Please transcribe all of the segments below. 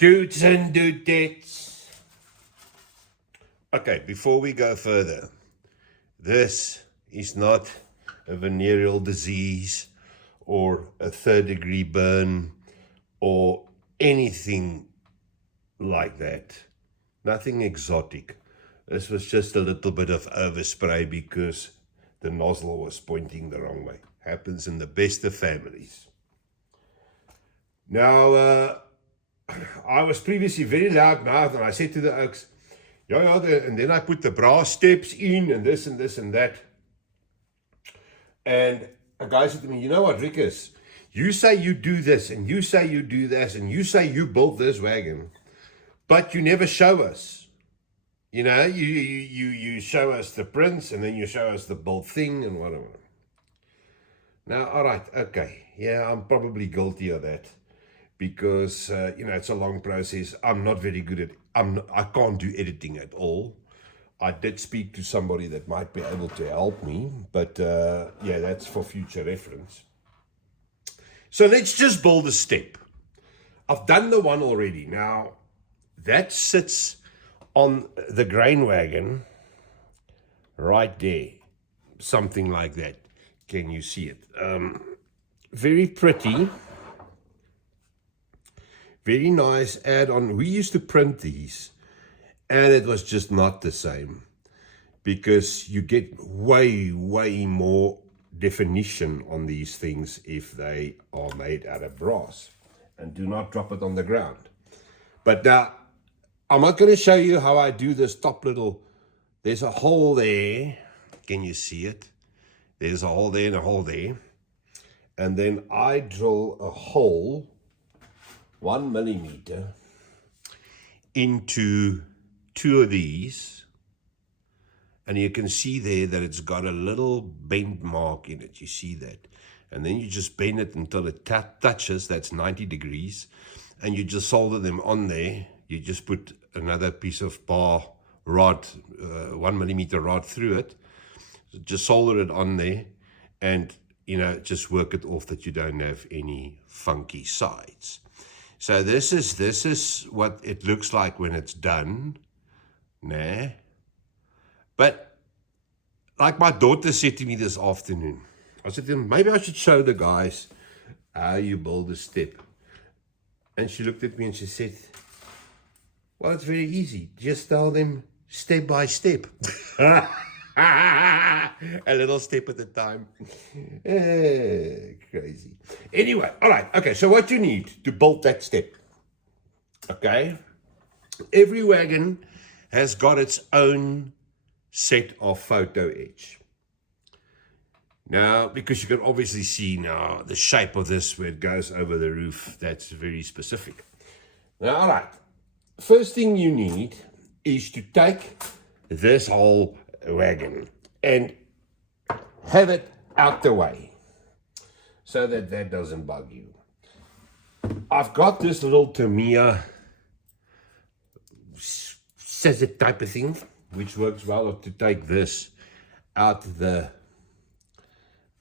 Dudes and dudettes. Okay, before we go further, this is not a venereal disease or a third-degree burn or anything like that. Nothing exotic. This was just a little bit of overspray because the nozzle was pointing the wrong way. Happens in the best of families. Now, I was previously very loud-mouthed, and I said to the oaks, and then I put the brass steps in, and this and this and that. And a guy said to me, you know what, Rickers, you say you do this, and you say you do this, and you say you built this wagon, but you never show us. You know, you show us the prints, and then you show us the built thing, and whatever. Now, all right, okay, yeah, I'm probably guilty of that. Because, it's a long process. I'm not very good at, I can't do editing at all. I did speak to somebody that might be able to help me, but yeah, that's for future reference. So let's just build a step. I've done the one already. Now, that sits on the grain wagon right there. Something like that. Can you see it? Very pretty. Very nice add-on. We used to print these, and it was just not the same because you get way more definition on these things if they are made out of brass. And do not drop it on the ground. But now, I'm not going to show you how I do this top little, there's a hole there. Can you see it? There's a hole there and a hole there. And then I drill a hole 1 millimeter into 2 of these, and you can see there that it's got a little bend mark in it. You see that? And then you just bend it until it touches, that's 90 degrees, and you just solder them on there. You just put another piece of bar rod, 1 millimeter rod through it, just solder it on there, and just work it off that you don't have any funky sides. So this is what it looks like when it's done, nah. But like my daughter said to me this afternoon, I said to them, maybe I should show the guys how you build a step. And she looked at me and she said, well, it's very easy. Just tell them step by step. A little step at a time. Crazy. Anyway, all right. Okay, so what you need to build that step. Okay. Every wagon has got its own set of photo edge. Now, because you can obviously see now the shape of this where it goes over the roof, that's very specific. Now, all right. First thing you need is to take this whole wagon and have it out the way so that doesn't bug you. I've got this little Tamiya scissor type of thing, which works well to take this out the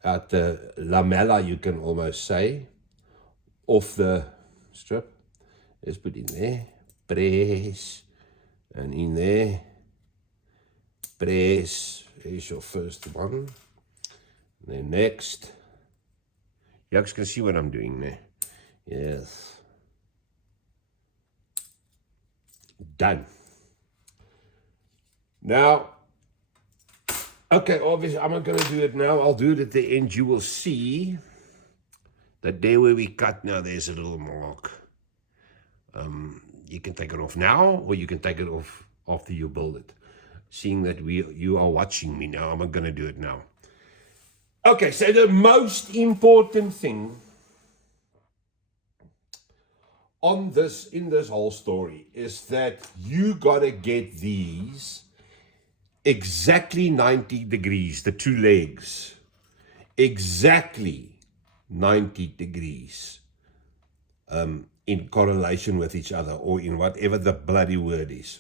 lamella, you can almost say, off the strip. Just put in there, press, and in there, press. Here's your first one. Then next. You guys can see what I'm doing there. Yes. Done. Now, okay, obviously I'm not going to do it now. I'll do it at the end. You will see that there where we cut now, there's a little mark. You can take it off now, or you can take it off after you build it. Seeing that you are watching me now, I'm not going to do it now. Okay, so the most important thing in this whole story is that you got to get these exactly 90 degrees, the 2 legs, exactly 90 degrees in correlation with each other, or in whatever the bloody word is.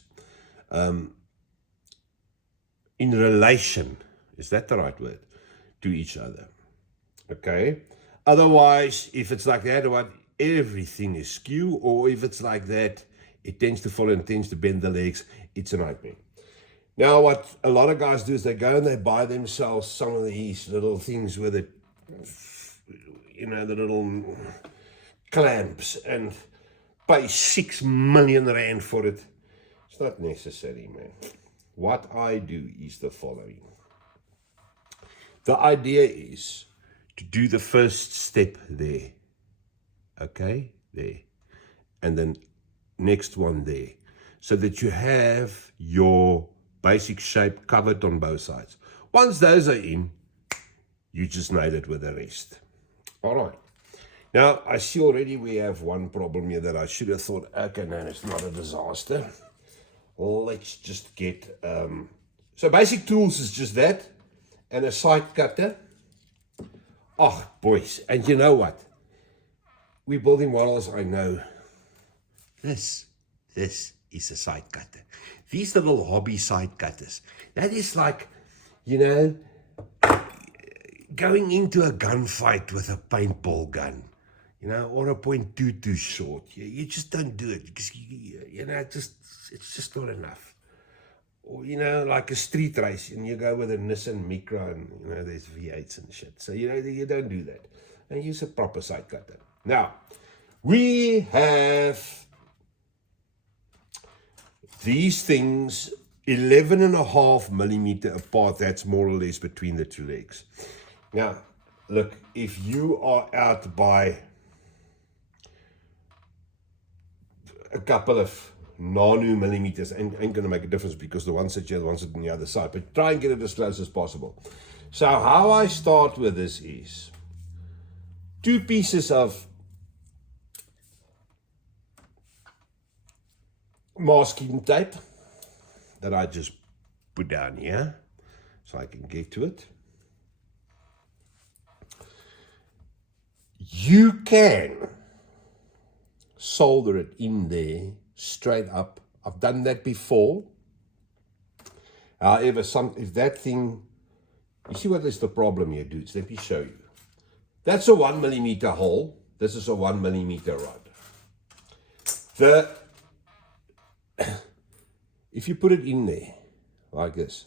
In relation, is that the right word, to each other? Okay. Otherwise, if it's like that, everything is skew, or if it's like that, it tends to fall and tends to bend the legs. It's a nightmare. Now, what a lot of guys do is they go and they buy themselves some of these little things with it, you know, the little clamps, and pay 6 million rand for it. It's not necessary, man. What I do is the following. The idea is to do the first step there. Okay, there. And then next one there. So that you have your basic shape covered on both sides. Once those are in, you just nail it with the rest. All right. Now, I see already we have one problem here that I should have thought, okay, no, it's not a disaster. Let's just get, so basic tools is just that, and a side cutter. Oh, boys, and you know what? We're building models, I know. This is a side cutter. These little hobby side cutters, that is like, you know, going into a gunfight with a paintball gun, you know, or a .22 too short. You just don't do it because, you know, it's just not enough. Or, you know, like a street race and you go with a Nissan Micra and, you know, there's V8s and shit. So, you know, you don't do that. And use a proper side cutter. Now, we have these things 11.5 millimeter apart. That's more or less between the two legs. Now, look, if you are out by a couple of nano millimeters, ain't going to make a difference because the ones that here, the ones that on the other side, but try and get it as close as possible. So how I start with this is 2 pieces of masking tape that I just put down here so I can get to it. You can solder it in there straight up. I've done that before. However, if that thing, you see what is the problem here, dudes? Let me show you. That's a 1 millimeter hole. This is a 1 millimeter rod. If you put it in there like this,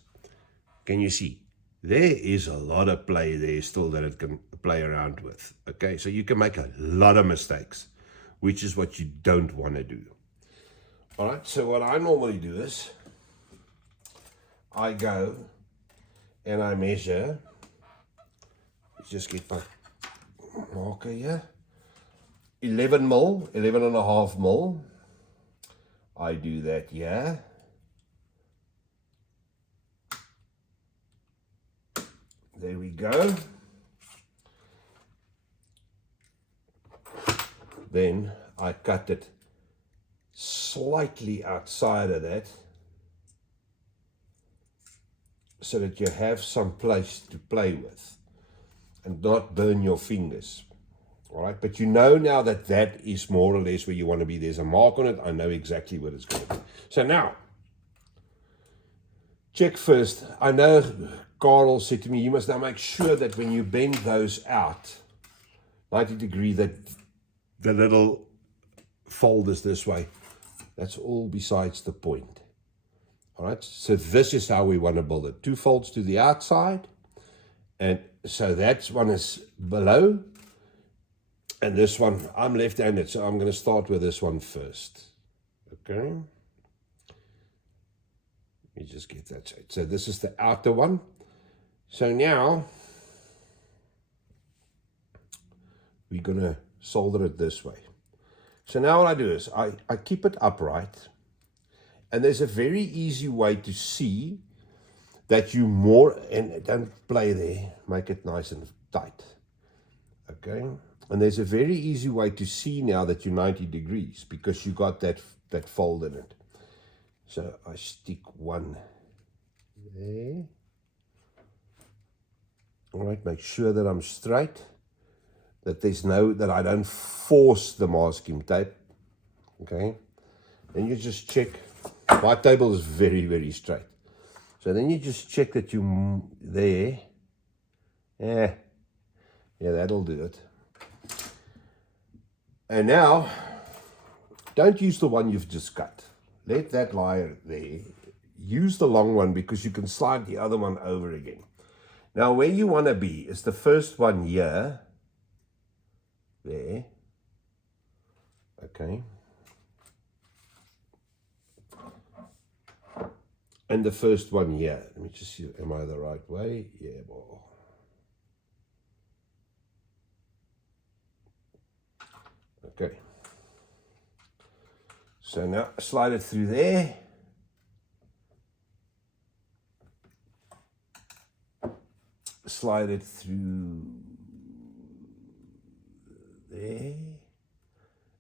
can you see? There is a lot of play there still that it can play around with. Okay, so you can make a lot of mistakes, which is what you don't want to do. All right, so what I normally do is I go and I measure. Just get my marker here. 11 mil, 11.5 mil. I do that here. There we go. Then I cut it slightly outside of that so that you have some place to play with and not burn your fingers. All right, but you know now that that is more or less where you want to be. There's a mark on it. I know exactly what it's going to be. So now, check first. I know Carl said to me, you must now make sure that when you bend those out 90 degrees, that the little fold is this way. That's all besides the point. All right, so this is how we want to build it. 2 folds to the outside. And so that one is below. And this one, I'm left-handed, so I'm going to start with this one first. Okay. Let me just get that straight. So this is the outer one. So now, we're going to solder it this way. So now what I do is, I keep it upright. And there's a very easy way to see that you more, and don't play there, make it nice and tight. Okay. And there's a very easy way to see now that you're 90 degrees because you got that fold in it. So I stick one there. All right, make sure that I'm straight, that that I don't force the masking tape. Okay. Then you just check. My table is very, very straight. So then you just check that you there. Yeah, that'll do it. And now, don't use the one you've just cut. Let that lie there. Use the long one because you can slide the other one over again. Now, where you want to be is the first one here. There. Okay. And the first one here. Let me just see, am I the right way? Yeah, well. Okay. So now slide it through there. Slide it through there.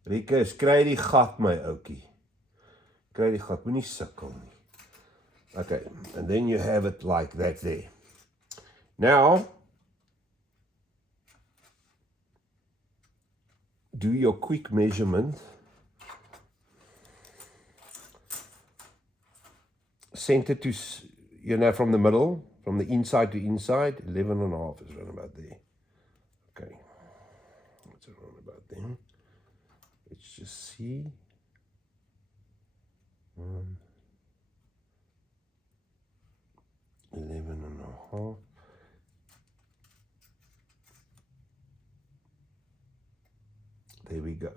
Rikus, kry die gat my oukie. Kry die gat, moenie sukkel nie. Okay, and then you have it like that there. Now, do your quick measurement. Center to, from the middle, from the inside to inside, 11.5 is around about there. Okay, it's around about there. Let's just see. 11.5. There we go.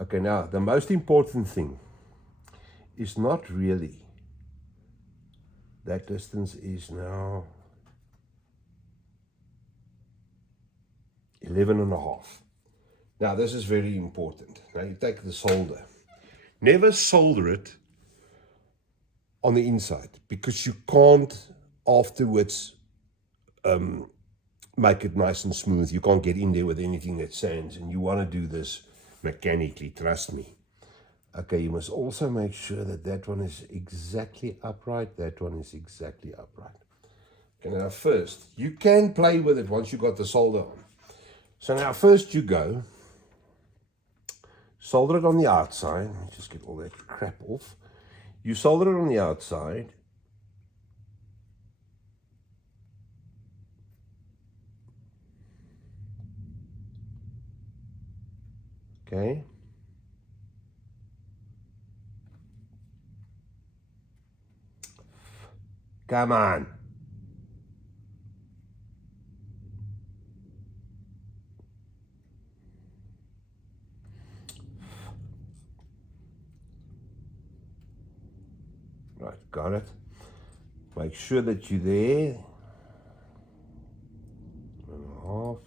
Okay, now the most important thing is not really, that distance is now 11.5. Now this is very important. Now you take the solder. Never solder it on the inside because you can't afterwards make it nice and smooth. You can't get in there with anything that sands, and you want to do this mechanically, trust me. Okay, you must also make sure that that one is exactly upright, that one is exactly upright. Okay, now first, you can play with it once you got the solder on. So now first you go, solder it on the outside. Let me just get all that crap off. You solder it on the outside. Okay. Come on. Right, got it. Make sure that you're there. 1.5.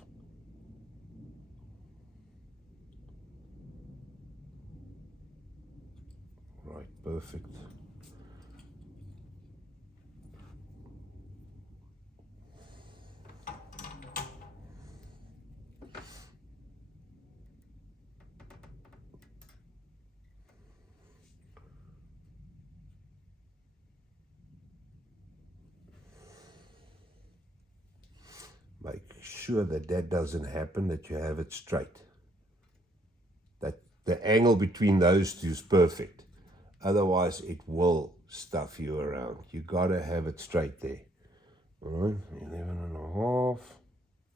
Right, perfect. Make sure that that doesn't happen, that you have it straight. That the angle between those two is perfect. Otherwise, it will stuff you around. You gotta have it straight there. All right, 11.5.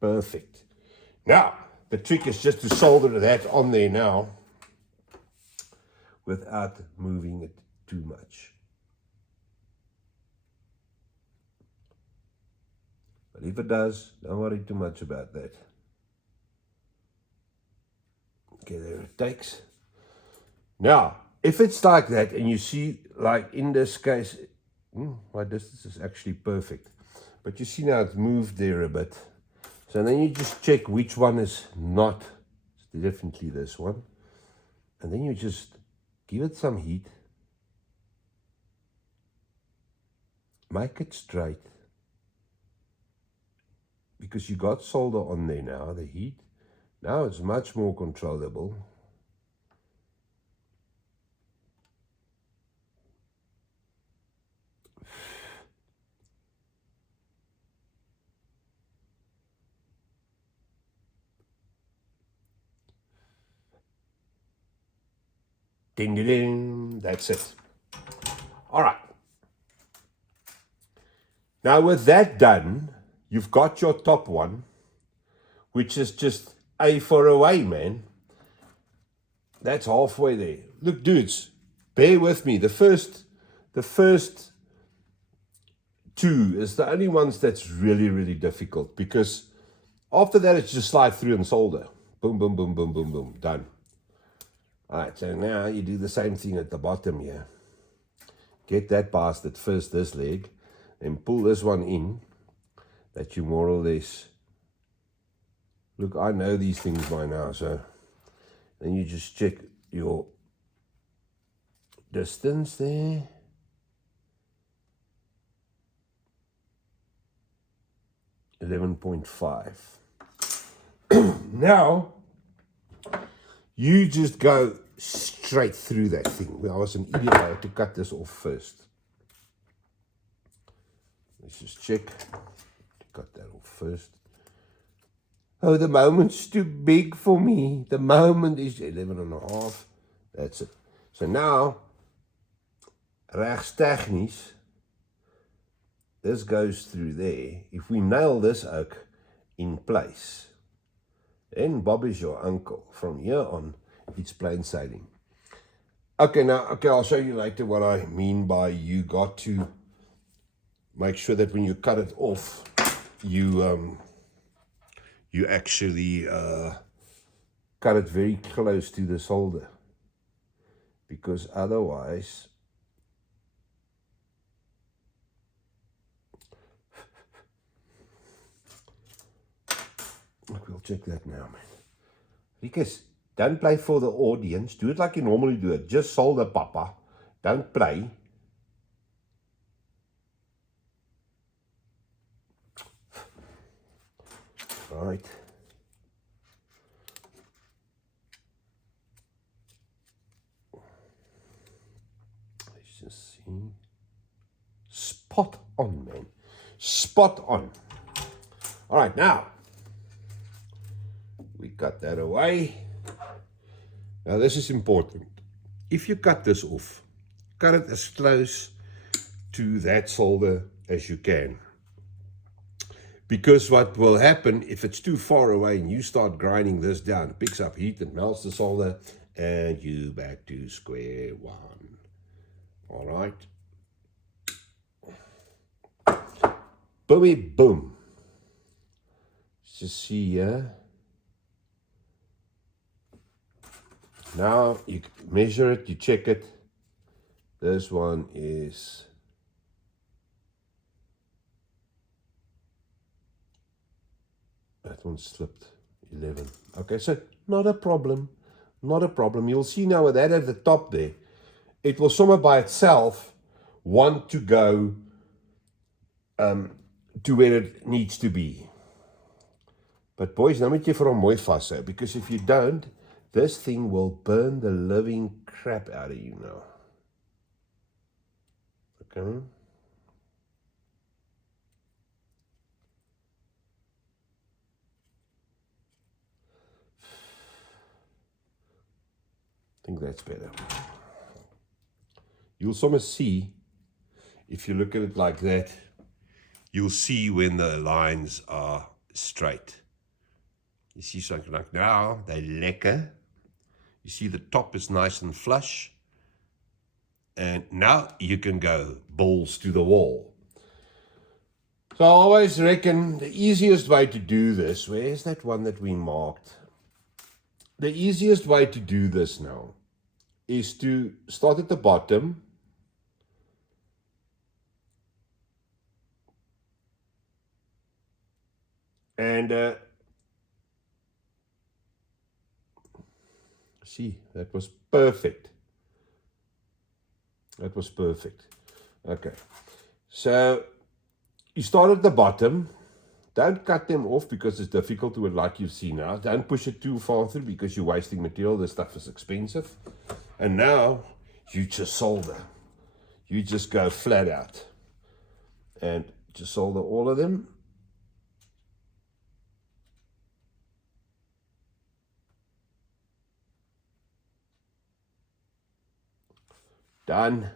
Perfect. Now, the trick is just to solder that on there now without moving it too much. But if it does, don't worry too much about that. Okay, there it takes. Now, if it's like that and you see, like in this case, my distance is actually perfect. But you see now it's moved there a bit. So then you just check which one is not. It's definitely this one. And then you just give it some heat. Make it straight. Because you got solder on there now, the heat. Now it's much more controllable. Ding, ding, ding. That's it. All right. Now with that done, you've got your top one, which is just A4 away, man. That's halfway there. Look, dudes, bear with me. The first two is the only ones that's really, really difficult, because after that it's just slide through and solder. Boom, boom, boom, boom, boom, boom, done. All right, so now you do the same thing at the bottom here. Get that past it first, this leg, and pull this one in, that you more or less, look, I know these things by now, so then you just check your distance there. .5. Now, you just go straight through that thing. Well, I was an idiot. I had to cut this off first. Let's just check. Cut that off first. Oh, the moment's too big for me. The moment is 11.5. That's it. So now, rechtstechnisch, this goes through there. If we nail this oak in place, then Bob is your uncle. From here on, it's plain sailing. Okay, now, I'll show you later what I mean by you got to make sure that when you cut it off, you actually cut it very close to the solder, because otherwise we'll check that now, man. Because don't play for the audience. Do it like you normally do it. Just solder, papa. Don't play. Right. Let's just see. Spot on, man. Spot on. All right, now we cut that away. Now this is important. If you cut this off, cut it as close to that solder as you can. Because what will happen if it's too far away and you start grinding this down, it picks up heat and melts the solder, and you back to square one. All right. Boomy boom. Let's just see here. Now you measure it, you check it. This one is that one slipped 11. Okay, so not a problem. Not a problem. You'll see now with that at the top there, it will somewhere by itself want to go to where it needs to be. But boys, nou moet jy vir hom mooi vashou, because if you don't, this thing will burn the living crap out of you now. Okay. I think that's better. You'll somewhere see, if you look at it like that, you'll see when the lines are straight. You see something like now, they're lekker. You see the top is nice and flush. And now you can go balls to the wall. So I always reckon the easiest way to do this, where's that one that we marked? The easiest way to do this now is to start at the bottom and see, that was perfect. That was perfect. Okay, so you start at the bottom. Don't cut them off because it's difficult to it like you see now. Don't push it too far through because you're wasting material. This stuff is expensive. And now you just solder. You just go flat out and just solder all of them. Done.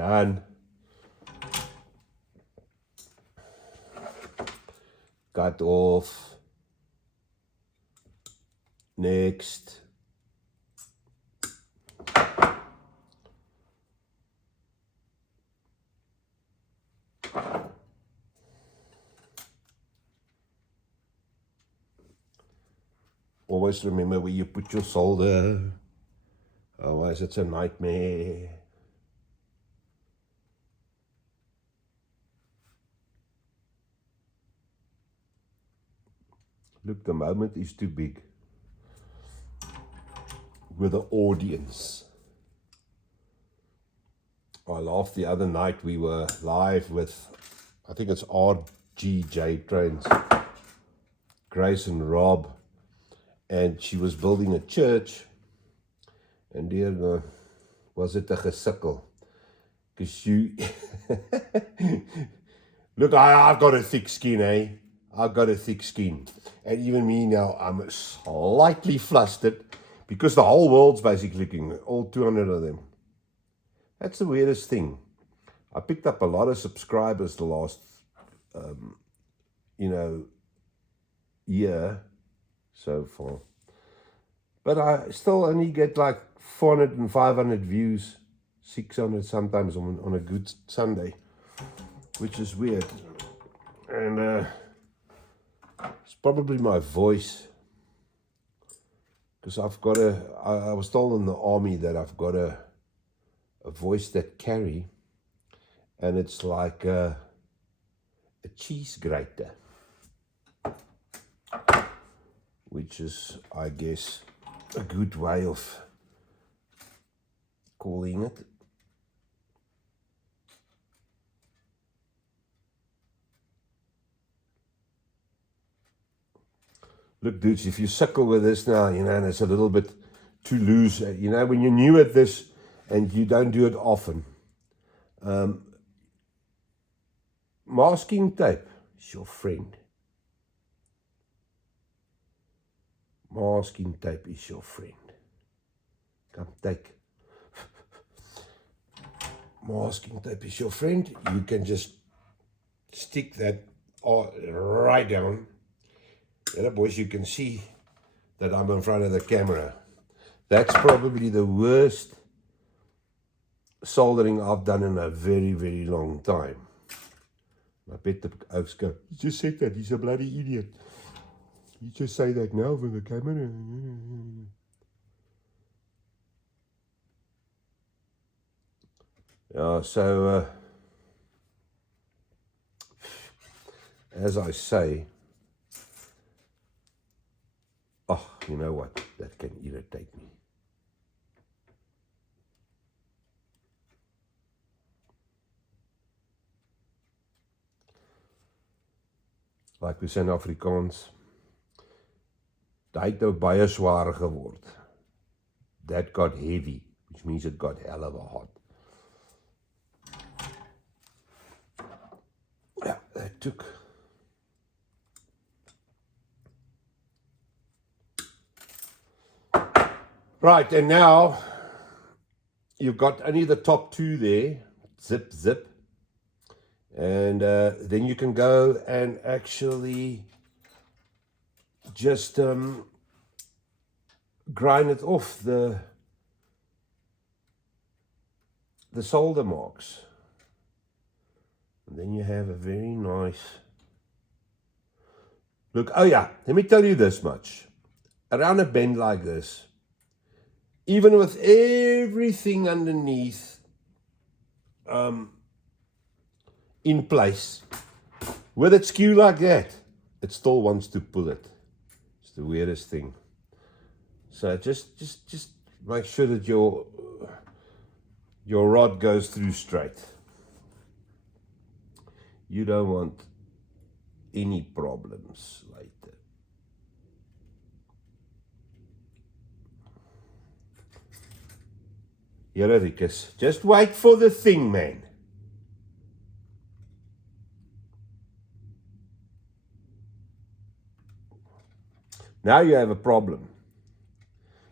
Done. Cut off. Next. Always remember where you put your solder. Otherwise it's a nightmare. Look, the moment is too big with the audience. I laughed the other night, we were live with, I think it's RGJ Trains, Grace and Rob, and she was building a church, and there was it a gesukkel, because you, look, I've got a thick skin, eh? I've got a thick skin, and even me now, I'm slightly flustered, because the whole world's basically looking, all 200 of them. That's the weirdest thing. I picked up a lot of subscribers the last, year so far. But I still only get like 400 and 500 views, 600 sometimes on a good Sunday, which is weird. And it's probably my voice. Because I was told in the army that I've got a voice that carry, and it's like a cheese grater, which is, I guess, a good way of calling it. Look, dudes, if you suckle with this now, and it's a little bit too loose, when you're new at this, and you don't do it often. Masking tape is your friend. Masking tape is your friend. Come take. Masking tape is your friend. You can just stick that right down. Yeah, boys, you can see that I'm in front of the camera. That's probably the worst soldering I've done in a very, very long time. I bet the oaks go, he just said that, he's a bloody idiot. You just say that now for the camera. Yeah, so, as I say, you know what, that can irritate me. Like we say in Afrikaans, het nou baie swaar geword. That got heavy, which means it got hell of a hot. Yeah, that took. Right, and now you've got only the top two there, zip, zip. And then you can go and actually just grind it off the solder marks. And then you have a very nice look. Oh yeah, let me tell you this much. Around a bend like this, even with everything underneath in place, with it skew like that, it still wants to pull it. It's the weirdest thing. So just make sure that your rod goes through straight. You don't want any problems later. Here, Rikus, just wait for the thing, man. Now you have a problem,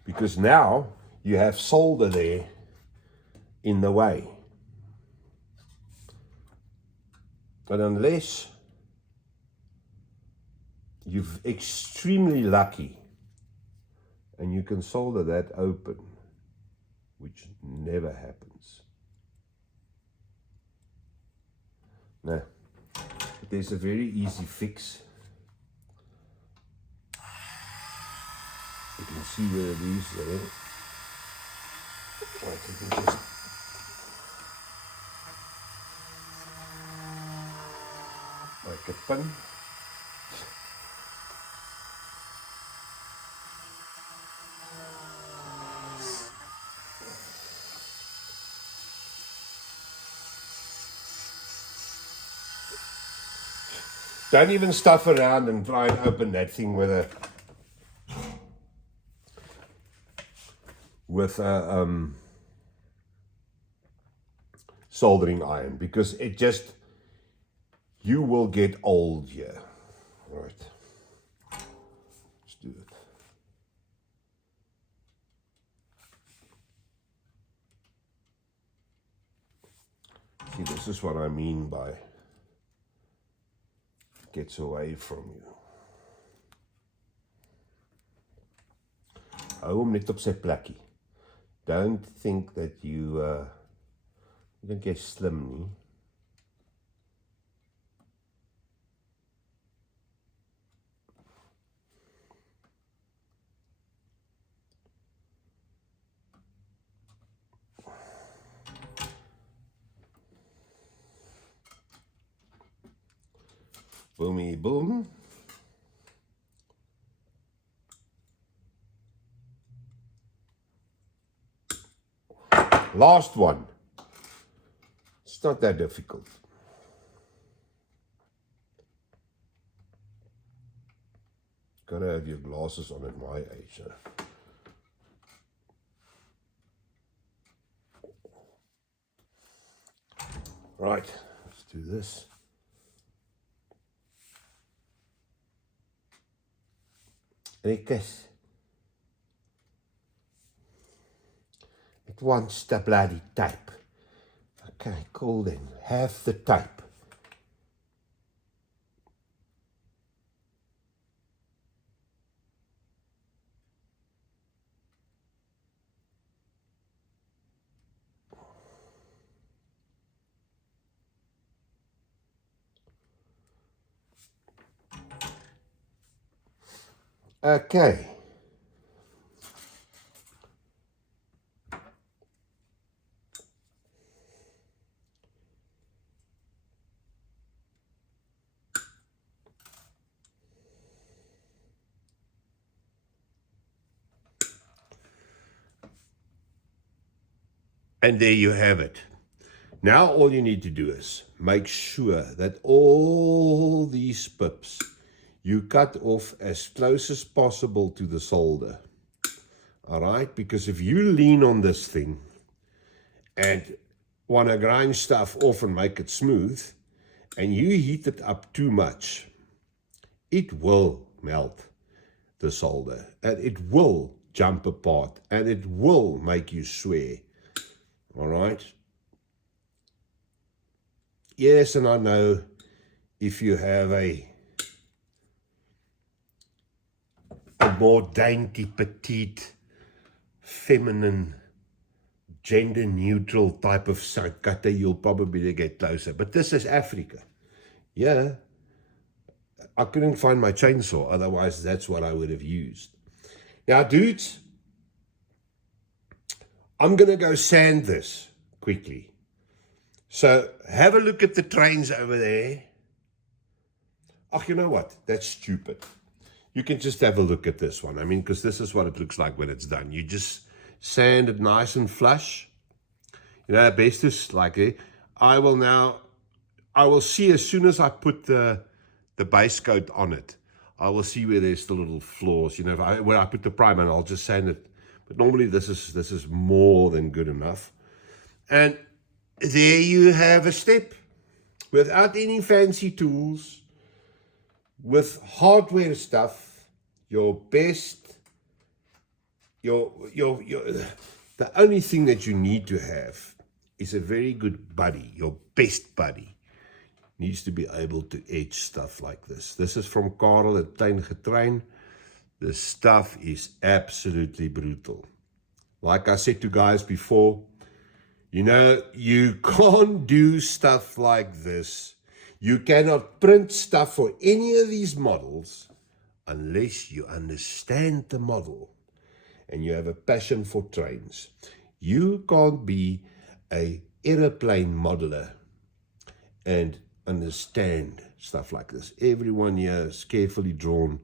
because now you have solder there in the way. But unless you're extremely lucky and you can solder that open, which never happens. Now, there's a very easy fix. You can see where it is there. Right, you can just make a pin. Don't even stuff around and try and open that thing with a soldering iron, because it just, you will get old here. Right, let's do it. See, this is what I mean by gets away from you. Hou hom net op sy plekkie. Don't think that you dink jy's slim nie. Boomy boom. Last one. It's not that difficult. Gotta have your glasses on at my age. Huh? Right, let's do this. Rikus. It wants the bloody tape. Okay, cool then. Have the tape. Okay. And there you have it. Now all you need to do is make sure that all these pips you cut off as close as possible to the solder. All right, because if you lean on this thing and want to grind stuff off and make it smooth, and you heat it up too much, it will melt the solder and it will jump apart and it will make you swear. All right. Yes, and I know if you have a more dainty, petite, feminine, gender-neutral type of sound cutter, you'll probably get closer. But this is Africa. Yeah. I couldn't find my chainsaw, otherwise that's what I would have used. Now, dudes, I'm going to go sand this quickly. So have a look at the trains over there. Oh, you know what? That's stupid. You can just have a look at this one. I mean, because this is what it looks like when it's done. You just sand it nice and flush. You know, best is like it. I will see as soon as I put the base coat on it. I will see where there's the little flaws. You know, where I put the primer, and I'll just sand it. But normally this is more than good enough. And there you have a step. Without any fancy tools, with hardware stuff, your best, the only thing that you need to have is a very good buddy, your best buddy. needs to be able to edge stuff like this. This is from Karel at Tuin Getrein. This stuff is absolutely brutal. Like I said to guys before, you know, you can't do stuff like this. You cannot print stuff for any of these models unless you understand the model and you have a passion for trains. You can't be an aeroplane modeler and understand stuff like this. Everyone here is carefully drawn,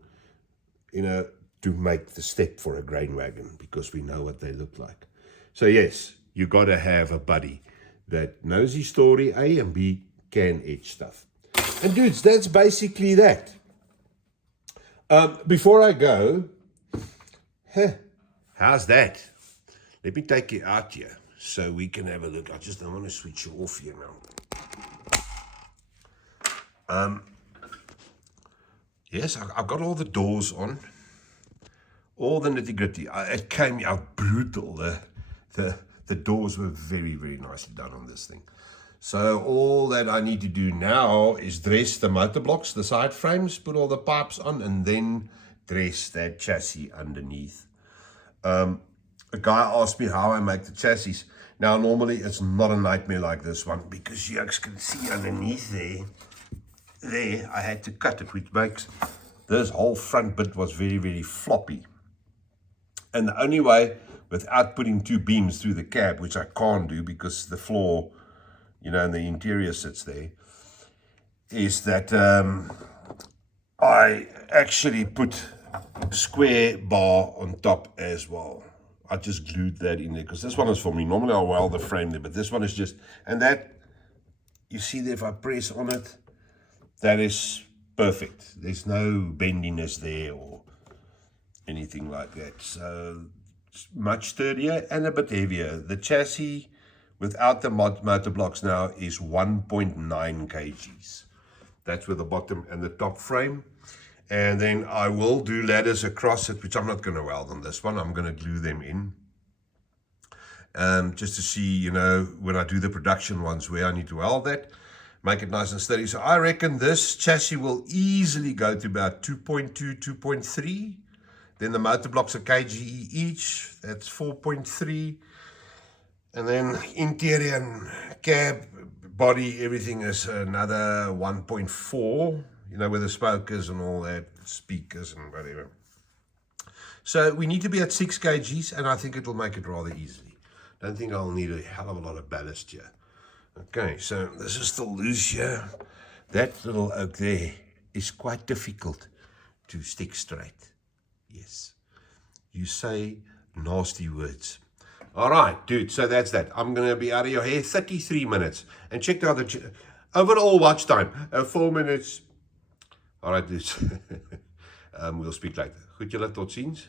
you know, to make the step for a grain wagon because we know what they look like. So yes, you got to have a buddy that knows his story, A, and B, can edge stuff. And dudes, that's basically that. Before I go, how's that? Let me take you out here so we can have a look. I just don't want to switch you off here now. Yes, I've got all the doors on, all the nitty gritty. It came out brutal. The doors were very, very nicely done on this thing. So all that I need to do now is dress the motor blocks, the side frames, put all the pipes on, and then dress that chassis underneath. A guy asked me how I make the chassis. Now, normally it's not a nightmare like this one because you can see underneath there, I had to cut it, which makes this whole front bit was very, very floppy. And the only way, without putting two beams through the cab, which I can't do because the floor, you know, and the interior sits there, is that I actually put a square bar on top as well. I just glued that in there because this one is for me. Normally I'll weld the frame there, but this one is just, and that, you see there, if I press on it, that is perfect. There's no bendiness there or anything like that. So it's much sturdier and a bit heavier. The chassis without the motor blocks now is 1.9 kgs. That's with the bottom and the top frame. And then I will do ladders across it, which I'm not going to weld on this one. I'm going to glue them in. Just to see, you know, when I do the production ones where I need to weld that, make it nice and steady. So I reckon this chassis will easily go to about 2.2, 2.3. Then the motor blocks are kg each. That's 4.3. And then interior and cab, body, everything is another 1.4. You know, with the smokers and all that, speakers and whatever. So we need to be at 6 kgs, and I think it'll make it rather easily. Don't think I'll need a hell of a lot of ballast here. Okay, so this is still loose here. That little oak there is quite difficult to stick straight. Yes. You say nasty words. All right, dude, so that's that. I'm going to be out of your hair 33 minutes. And check out the overall watch time, 4 minutes. All right, dudes. We'll speak later. Goed, julle, tot ziens.